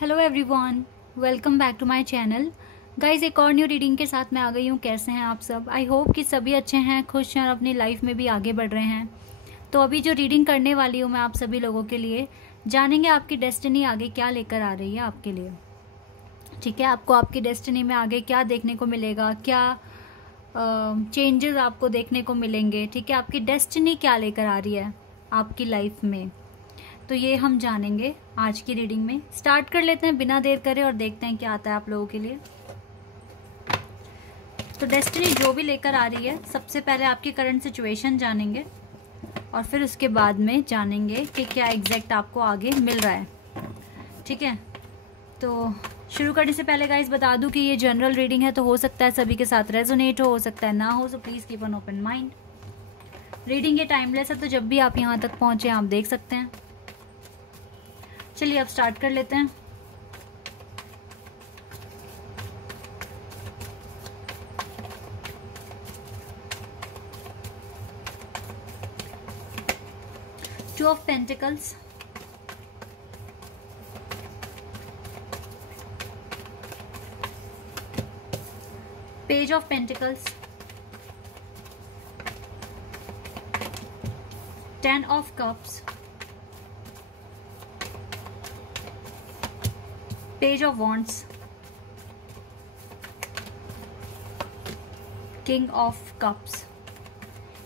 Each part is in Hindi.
Hello everyone, welcome back to my channel. Guys, एक और न्यू रीडिंग के साथ मैं आ गई हूँ। कैसे हैं आप सब? आई होप कि सभी अच्छे हैं, खुश हैं और अपनी लाइफ में भी आगे बढ़ रहे हैं। तो अभी जो रीडिंग करने वाली हूँ मैं आप सभी लोगों के लिए, जानेंगे आपकी डेस्टिनी आगे क्या लेकर आ रही है आपके लिए। ठीक है, आपको आपकी डेस्टिनी में आगे क्या देखने को मिलेगा, क्या चेंजेस आपको देखने को मिलेंगे। ठीक है, आपकी डेस्टिनी क्या लेकर आ रही है आपकी लाइफ में, तो ये हम जानेंगे आज की रीडिंग में। स्टार्ट कर लेते हैं बिना देर करे और देखते हैं क्या आता है आप लोगों के लिए। तो डेस्टिनी जो भी लेकर आ रही है, सबसे पहले आपकी करंट सिचुएशन जानेंगे और फिर उसके बाद में जानेंगे कि क्या एग्जैक्ट आपको आगे मिल रहा है। ठीक है, तो शुरू करने से पहले गाइस बता दूं कि ये जनरल रीडिंग है, तो हो सकता है सभी के साथ रेजोनेट हो सकता है ना हो, so please keep an open mind. Reading ये टाइमलेस है, तो जब भी आप यहाँ तक पहुंचे आप देख सकते हैं। चलिए अब स्टार्ट कर लेते हैं। Two of pentacles, page of pentacles, 10 of cups, page of wands, king of cups.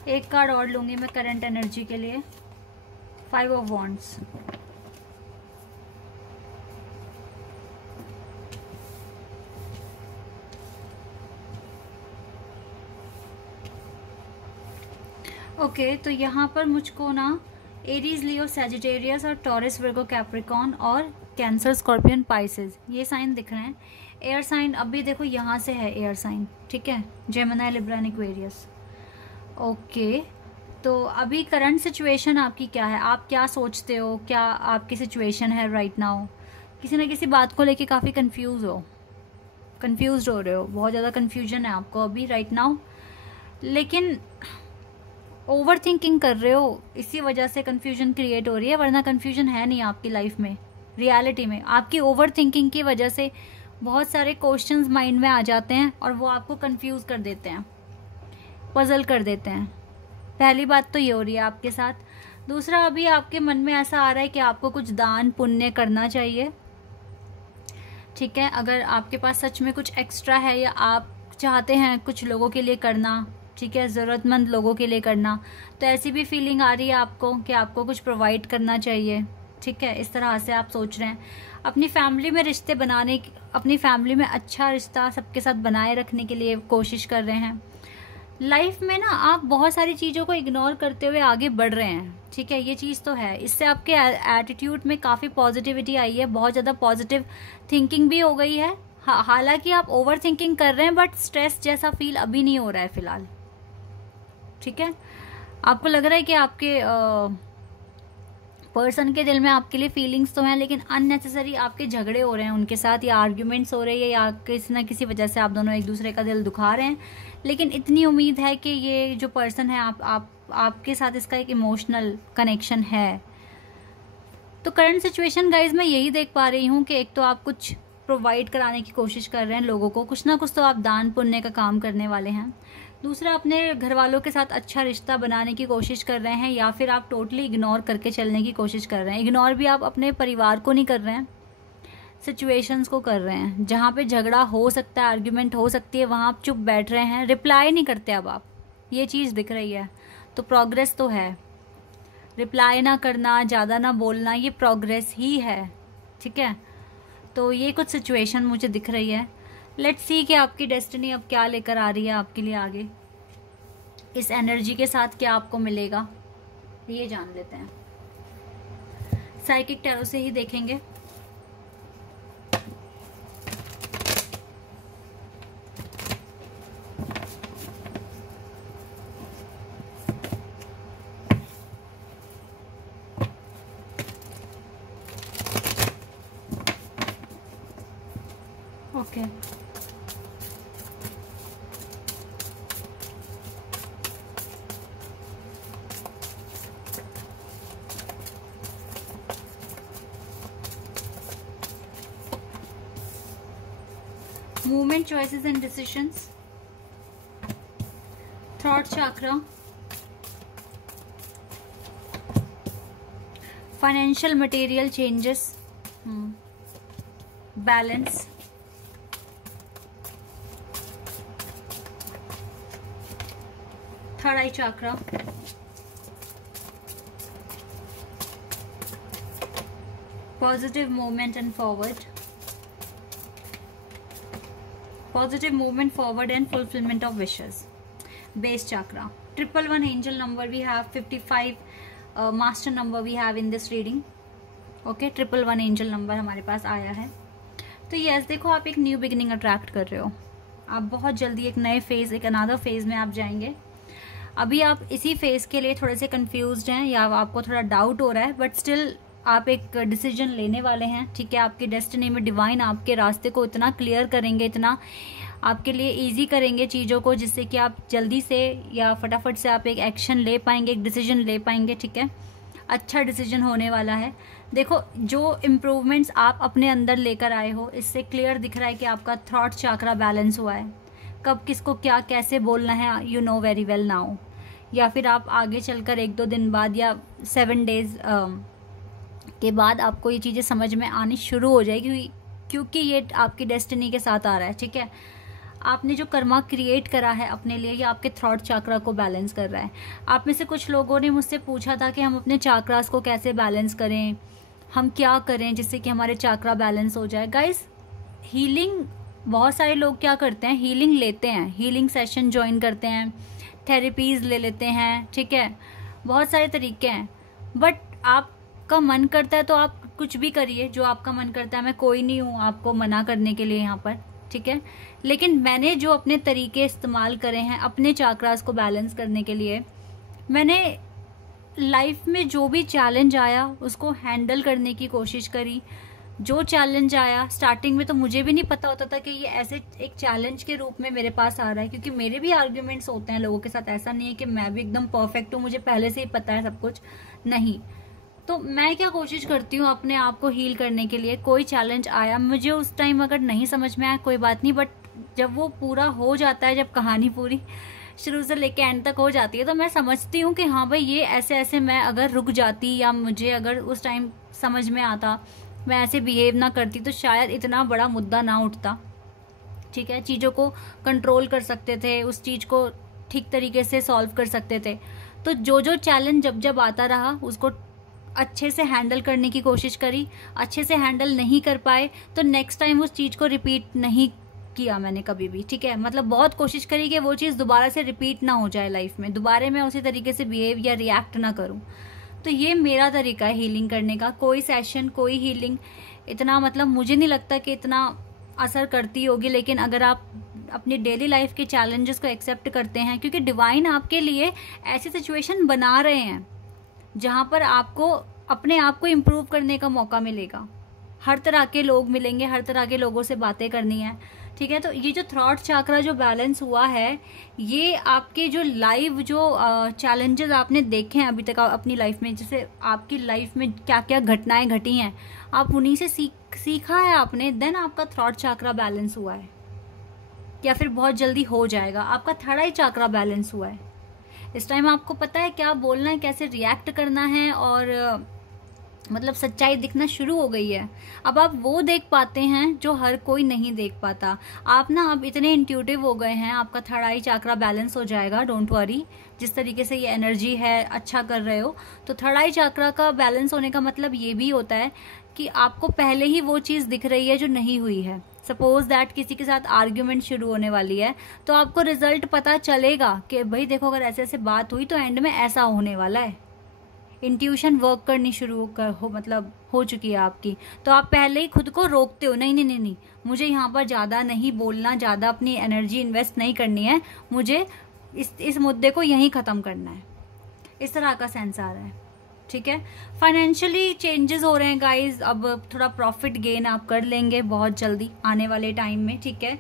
एक कार्ड और लूंगी मैं करंट एनर्जी के लिए, 5 ऑफ वॉन्ड्स। ओके, तो यहाँ पर मुझको ना एरीज, लियो, सैजिटेरियस और टॉरस, वर्गो, कैप्रिकॉन और कैंसर, स्कॉर्पियन, पाइसेस, ये साइन दिख रहे हैं। एयर साइन अभी देखो यहाँ से है एयर साइन। ठीक है, जेमिनी, लिब्रा, एक्वेरियस। ओके, तो अभी करंट सिचुएशन आपकी क्या है? आप क्या सोचते हो, क्या आपकी सिचुएशन है राइट नाउ? किसी ना किसी बात को लेके काफ़ी कंफ्यूज हो रहे हो, बहुत ज़्यादा कंफ्यूजन है आपको अभी राइट नाउ, लेकिन ओवर थिंकिंग कर रहे हो, इसी वजह से कंफ्यूजन क्रिएट हो रही है, वरना कंफ्यूजन है नहीं आपकी लाइफ में। रियलिटी में आपकी ओवर थिंकिंग की वजह से बहुत सारे क्वेश्चंस माइंड में आ जाते हैं और वो आपको कंफ्यूज कर देते हैं, पजल कर देते हैं। पहली बात तो ये हो रही है आपके साथ। दूसरा, अभी आपके मन में ऐसा आ रहा है कि आपको कुछ दान पुण्य करना चाहिए। ठीक है, अगर आपके पास सच में कुछ एक्स्ट्रा है या आप चाहते हैं कुछ लोगों के लिए करना, ठीक है, ज़रूरतमंद लोगों के लिए करना, तो ऐसी भी फीलिंग आ रही है आपको कि आपको कुछ प्रोवाइड करना चाहिए। ठीक है, इस तरह से आप सोच रहे हैं। अपनी फैमिली में रिश्ते बनाने, अपनी फैमिली में अच्छा रिश्ता सबके साथ बनाए रखने के लिए कोशिश कर रहे हैं। लाइफ में ना आप बहुत सारी चीज़ों को इग्नोर करते हुए आगे बढ़ रहे हैं। ठीक है, ये चीज़ तो है। इससे आपके एटीट्यूड में काफ़ी पॉजिटिविटी आई है, बहुत ज़्यादा पॉजिटिव थिंकिंग भी हो गई है। हालांकि आप ओवर थिंकिंग कर रहे हैं, बट स्ट्रेस जैसा फील अभी नहीं हो रहा है फिलहाल। ठीक है, आपको लग रहा है कि आपके पर्सन के दिल में आपके लिए फीलिंग्स तो हैं, लेकिन अननेसेसरी आपके झगड़े हो रहे हैं उनके साथ, या आर्ग्यूमेंट्स हो रहे हैं, या किसी ना किसी वजह से आप दोनों एक दूसरे का दिल दुखा रहे हैं। लेकिन इतनी उम्मीद है कि ये जो पर्सन है आपके साथ, इसका एक इमोशनल कनेक्शन है। तो करंट सिचुएशन गाइज मैं यही देख पा रही हूँ कि एक तो आप कुछ प्रोवाइड कराने की कोशिश कर रहे हैं लोगों को, कुछ ना कुछ तो आप दान पुण्य का काम करने वाले हैं। दूसरा, अपने घर वालों के साथ अच्छा रिश्ता बनाने की कोशिश कर रहे हैं, या फिर आप टोटली इग्नोर करके चलने की कोशिश कर रहे हैं। इग्नोर भी आप अपने परिवार को नहीं कर रहे हैं, सिचुएशंस को कर रहे हैं। जहाँ पे झगड़ा हो सकता है, आर्ग्यूमेंट हो सकती है, वहाँ आप चुप बैठ रहे हैं, रिप्लाई नहीं करते अब आप, ये चीज़ दिख रही है। तो प्रोग्रेस तो है, रिप्लाई ना करना, ज़्यादा ना बोलना, ये प्रोग्रेस ही है। ठीक है, तो ये कुछ सिचुएशन मुझे दिख रही है। लेट्स सी कि आपकी डेस्टिनी अब क्या लेकर आ रही है आपके लिए आगे, इस एनर्जी के साथ क्या आपको मिलेगा, ये जान लेते हैं। साइकिक टैरो से ही देखेंगे। Okay, movement, choices and decisions, throat chakra, financial material changes, balance, third I chakra, positive movement and forward, positive movement forward and fulfillment of wishes. Base chakra, 111 angel number we have, 55 master number we have in this reading. Okay, 111 angel number हमारे पास आया है। तो यस, देखो आप एक न्यू बिगिनिंग अट्रैक्ट कर रहे हो, आप बहुत जल्दी एक नए फेज, एक अनदर फेज में आप जाएंगे। अभी आप इसी फेज के लिए थोड़े से कंफ्यूज्ड हैं या आपको थोड़ा डाउट हो रहा है, बट स्टिल आप एक डिसीजन लेने वाले हैं। ठीक है, आपकी डेस्टिनी में डिवाइन आपके रास्ते को इतना क्लियर करेंगे, इतना आपके लिए इजी करेंगे चीज़ों को, जिससे कि आप जल्दी से या फटाफट से आप एक एक्शन ले पाएंगे, एक डिसीजन ले पाएंगे। ठीक है, अच्छा डिसीजन होने वाला है। देखो, जो इम्प्रूवमेंट्स आप अपने अंदर लेकर आए हो, इससे क्लियर दिख रहा है कि आपका थॉट चक्रा बैलेंस हुआ है। कब किसको क्या कैसे बोलना है, you know very well now. या फिर आप आगे चलकर 1-2 दिन बाद या 7 डेज के बाद आपको ये चीज़ें समझ में आनी शुरू हो जाएगी, क्योंकि ये आपकी डेस्टिनी के साथ आ रहा है। ठीक है, आपने जो कर्मा क्रिएट करा है अपने लिए, ये आपके थ्रॉट चक्रा को बैलेंस कर रहा है। आप में से कुछ लोगों ने मुझसे पूछा था कि हम अपने चक्रास को कैसे बैलेंस करें, हम क्या करें जिससे कि हमारे चक्रा बैलेंस हो जाए। गाइस, हीलिंग, बहुत सारे लोग क्या करते हैं, हीलिंग लेते हैं, हीलिंग सेशन ज्वाइन करते हैं, थेरेपीज ले लेते हैं। ठीक है, बहुत सारे तरीके हैं, बट आपका मन करता है तो आप कुछ भी करिए जो आपका मन करता है। मैं कोई नहीं हूँ आपको मना करने के लिए यहाँ पर। ठीक है, लेकिन मैंने जो अपने तरीके इस्तेमाल करे हैं अपने चक्रास को बैलेंस करने के लिए, मैंने लाइफ में जो भी चैलेंज आया उसको हैंडल करने की कोशिश करी। जो चैलेंज आया, स्टार्टिंग में तो मुझे भी नहीं पता होता था कि ये ऐसे एक चैलेंज के रूप में मेरे पास आ रहा है, क्योंकि मेरे भी आर्ग्यूमेंट्स होते हैं लोगों के साथ। ऐसा नहीं है कि मैं भी एकदम परफेक्ट हूँ, मुझे पहले से ही पता है सब कुछ, नहीं। तो मैं क्या कोशिश करती हूँ अपने आप को हील करने के लिए। कोई चैलेंज आया, मुझे उस टाइम अगर नहीं समझ में आया कोई बात नहीं, बट जब वो पूरा हो जाता है, जब कहानी पूरी शुरू से लेके एंड तक हो जाती है, तो मैं समझती हूँ कि हाँ भाई, ये ऐसे ऐसे मैं अगर रुक जाती या मुझे अगर उस टाइम समझ में आता, मैं ऐसे बिहेव ना करती, तो शायद इतना बड़ा मुद्दा ना उठता। ठीक है, चीज़ों को कंट्रोल कर सकते थे, उस चीज़ को ठीक तरीके से सॉल्व कर सकते थे। तो जो जो चैलेंज जब जब आता रहा, उसको अच्छे से हैंडल करने की कोशिश करी। अच्छे से हैंडल नहीं कर पाए तो नेक्स्ट टाइम उस चीज़ को रिपीट नहीं किया मैंने कभी भी। ठीक है, मतलब बहुत कोशिश करी कि वो चीज़ दोबारा से रिपीट ना हो जाए लाइफ में, दोबारा मैं उसी तरीके से बिहेव या रिएक्ट ना करूं। तो ये मेरा तरीका है हीलिंग करने का। कोई सेशन, कोई हीलिंग इतना, मतलब मुझे नहीं लगता कि इतना असर करती होगी, लेकिन अगर आप अपनी डेली लाइफ के चैलेंजेस को एक्सेप्ट करते हैं, क्योंकि डिवाइन आपके लिए ऐसी सिचुएशन बना रहे हैं जहां पर आपको अपने आप को इम्प्रूव करने का मौका मिलेगा। हर तरह के लोग मिलेंगे, हर तरह के लोगों से बातें करनी है। ठीक है, तो ये जो थ्रॉट चक्रा जो बैलेंस हुआ है, ये आपके जो लाइव जो चैलेंजेस आपने देखे हैं अभी तक अपनी लाइफ में, जैसे आपकी लाइफ में क्या क्या घटनाएं घटी हैं, आप उन्हीं से सीखा है आपने, देन आपका थ्रॉट चक्रा बैलेंस हुआ है, या फिर बहुत जल्दी हो जाएगा। आपका थर्ड आई चक्रा बैलेंस हुआ है। इस टाइम आपको पता है क्या बोलना है, कैसे रिएक्ट करना है, और मतलब सच्चाई दिखना शुरू हो गई है। अब आप वो देख पाते हैं जो हर कोई नहीं देख पाता। आप ना अब इतने इंट्यूटिव हो गए हैं, आपका थर्ड आई चक्रा बैलेंस हो जाएगा, डोंट वरी। जिस तरीके से ये एनर्जी है, अच्छा कर रहे हो। तो थर्ड आई चक्रा का बैलेंस होने का मतलब ये भी होता है कि आपको पहले ही वो चीज़ दिख रही है जो नहीं हुई है। सपोज दैट किसी के साथ आर्ग्यूमेंट शुरू होने वाली है, तो आपको रिजल्ट पता चलेगा कि भाई देखो, अगर ऐसे ऐसे बात हुई तो एंड में ऐसा होने वाला है। इंट्यूशन वर्क करनी शुरू मतलब हो चुकी है आपकी, तो आप पहले ही खुद को रोकते हो, नहीं नहीं नहीं नहीं, मुझे यहाँ पर ज़्यादा नहीं बोलना, ज़्यादा अपनी एनर्जी इन्वेस्ट नहीं करनी है, मुझे इस मुद्दे को यहीं ख़त्म करना है। इस तरह का सेंस आ रहा है। ठीक है, फाइनेंशियली चेंजेस हो रहे हैं गाइज। अब थोड़ा प्रॉफिट गेन आप कर लेंगे बहुत जल्दी आने वाले टाइम में। ठीक है,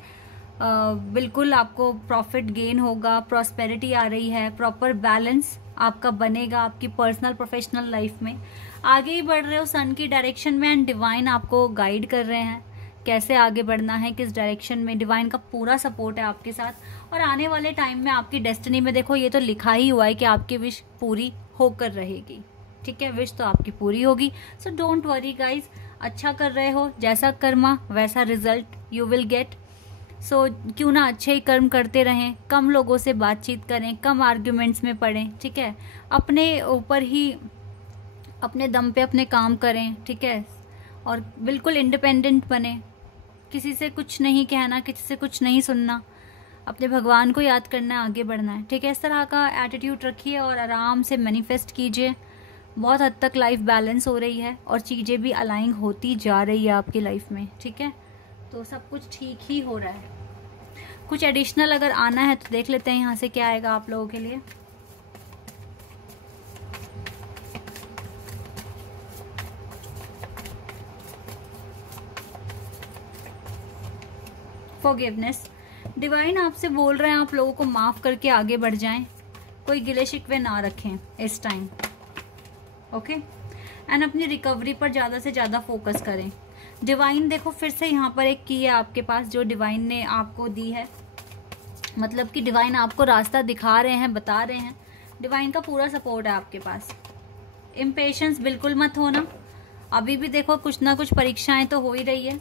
बिल्कुल आपको प्रॉफिट गेन होगा, प्रॉस्पेरिटी आ रही है, प्रॉपर बैलेंस आपका बनेगा आपकी पर्सनल प्रोफेशनल लाइफ में। आगे ही बढ़ रहे हो सन की डायरेक्शन में, एंड डिवाइन आपको गाइड कर रहे हैं। कैसे आगे बढ़ना है, किस डायरेक्शन में। डिवाइन का पूरा सपोर्ट है आपके साथ। और आने वाले टाइम में आपकी डेस्टिनी में देखो ये तो लिखा ही हुआ है कि आपकी विश पूरी होकर रहेगी, ठीक है। विश तो आपकी पूरी होगी। सो डोंट वरी गाइज, अच्छा कर रहे हो, जैसा कर्मा वैसा रिजल्ट यू विल गेट। सो क्यों ना अच्छे ही कर्म करते रहें, कम लोगों से बातचीत करें, कम आर्ग्यूमेंट्स में पड़ें, ठीक है। अपने ऊपर ही अपने दम पे अपने काम करें, ठीक है। और बिल्कुल इंडिपेंडेंट बने, किसी से कुछ नहीं कहना, किसी से कुछ नहीं सुनना, अपने भगवान को याद करना है, आगे बढ़ना है, ठीक है। इस तरह का एटीट्यूड रखिए और आराम से मैनिफेस्ट कीजिए। बहुत हद तक लाइफ बैलेंस हो रही है और चीज़ें भी अलाइन होती जा रही है आपकी लाइफ में, ठीक है। तो सब कुछ ठीक ही हो रहा है। कुछ एडिशनल अगर आना है तो देख लेते हैं यहाँ से क्या आएगा आप लोगों के लिए। फॉरगिवनेस, डिवाइन आपसे बोल रहे हैं आप लोगों को माफ करके आगे बढ़ जाएं, कोई गिले शिकवे ना रखें इस टाइम, ओके। एंड अपनी रिकवरी पर ज़्यादा से ज़्यादा फोकस करें। डिवाइन देखो फिर से यहाँ पर एक की है आपके पास जो डिवाइन ने आपको दी है, मतलब कि डिवाइन आपको रास्ता दिखा रहे हैं, बता रहे हैं। डिवाइन का पूरा सपोर्ट है आपके पास। इम्पेशेंस बिल्कुल मत होना, अभी भी देखो कुछ ना कुछ परीक्षाएं तो हो ही रही है,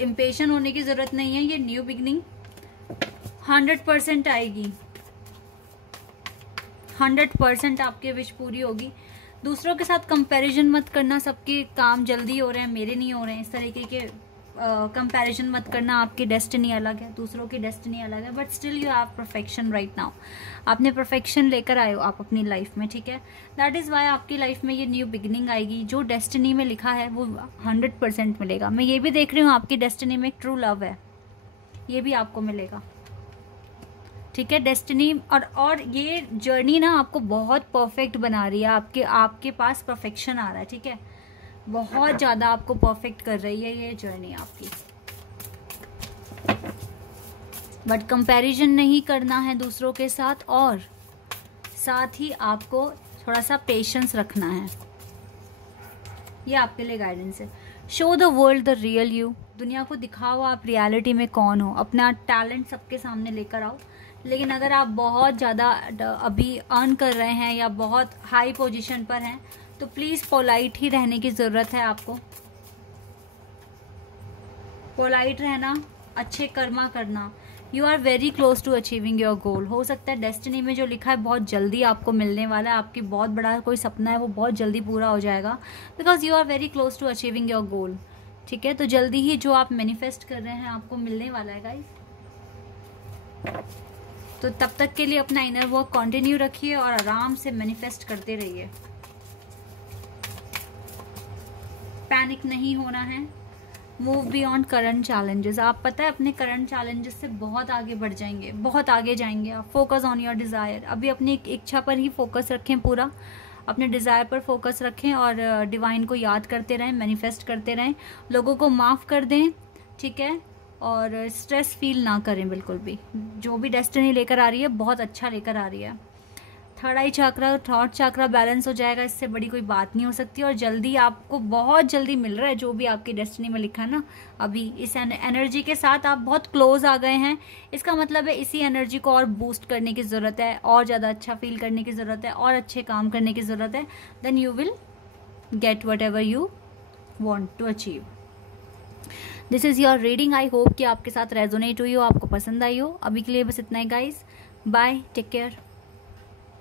इम्पेशेंट होने की जरूरत नहीं है। ये न्यू बिगनिंग 100% आएगी, 100% आपकी विश पूरी होगी। दूसरों के साथ कंपैरिजन मत करना, सबके काम जल्दी हो रहे हैं मेरे नहीं हो रहे हैं, इस तरीके के कंपैरिजन मत करना। आपकी डेस्टिनी अलग है, दूसरों की डेस्टिनी अलग है, but still you have perfection right now. आपने परफेक्शन लेकर आए हो आप अपनी लाइफ में, ठीक है। दैट इज़ वाई आपकी लाइफ में ये न्यू बिगिनिंग आएगी। जो डेस्टिनी में लिखा है वो 100% मिलेगा। मैं ये भी देख रही हूँ आपकी डेस्टिनी में एक ट्रू लव है, ये भी आपको मिलेगा, ठीक है। डेस्टिनी और ये जर्नी ना आपको बहुत परफेक्ट बना रही है। आपके पास परफेक्शन आ रहा है, ठीक है। बहुत ज़्यादा आपको परफेक्ट कर रही है ये जर्नी आपकी। बट कंपैरिजन नहीं करना है दूसरों के साथ, और साथ ही आपको थोड़ा सा पेशेंस रखना है। ये आपके लिए गाइडेंस है। Show the world the real you, दुनिया को दिखाओ आप रियलिटी में कौन हो। अपना टैलेंट सबके सामने लेकर आओ। लेकिन अगर आप बहुत ज़्यादा अभी अर्न कर रहे हैं या बहुत हाई पोजीशन पर हैं तो प्लीज़ पोलाइट ही रहने की ज़रूरत है आपको। पोलाइट रहना, अच्छे कर्मा करना। You are very close to achieving your goal. हो सकता है डेस्टिनी में जो लिखा है बहुत जल्दी आपको मिलने वाला है। आपकी बहुत बड़ा कोई सपना है वो बहुत जल्दी पूरा हो जाएगा, because you are very close to achieving your goal, ठीक है। तो जल्दी ही जो आप मैनिफेस्ट कर रहे हैं आपको मिलने वाला है गाइस। तो तब तक के लिए अपना इनर वर्क कंटिन्यू रखिए और आराम से मैनिफेस्ट करते रहिए। पैनिक नहीं होना है। Move beyond current challenges. आप पता है अपने करंट चैलेंजेस से बहुत आगे बढ़ जाएंगे, बहुत आगे जाएंगे आप। Focus on your desire. अभी अपनी इच्छा पर ही फोकस रखें, पूरा अपने डिज़ायर पर फोकस रखें और डिवाइन को याद करते रहें, मैनिफेस्ट करते रहें। लोगों को माफ़ कर दें, ठीक है। और स्ट्रेस फील ना करें बिल्कुल भी। जो भी डेस्टिनी लेकर आ रही है बहुत अच्छा लेकर आ रही है। थर्ड आई चक्रा, थॉट चक्रा बैलेंस हो जाएगा, इससे बड़ी कोई बात नहीं हो सकती। और जल्दी आपको बहुत जल्दी मिल रहा है जो भी आपकी डेस्टिनी में लिखा है ना। अभी इस एनर्जी के साथ आप बहुत क्लोज आ गए हैं। इसका मतलब है इसी एनर्जी को और बूस्ट करने की ज़रूरत है, और ज़्यादा अच्छा फील करने की ज़रूरत है, और अच्छे काम करने की ज़रूरत है। Then you will get whatever you want to achieve. This is your reading. I hope कि आपके साथ रेजोनेट हुई हो, आपको पसंद आई हो। अभी के लिए बस इतना ही गाइज। Bye, take care.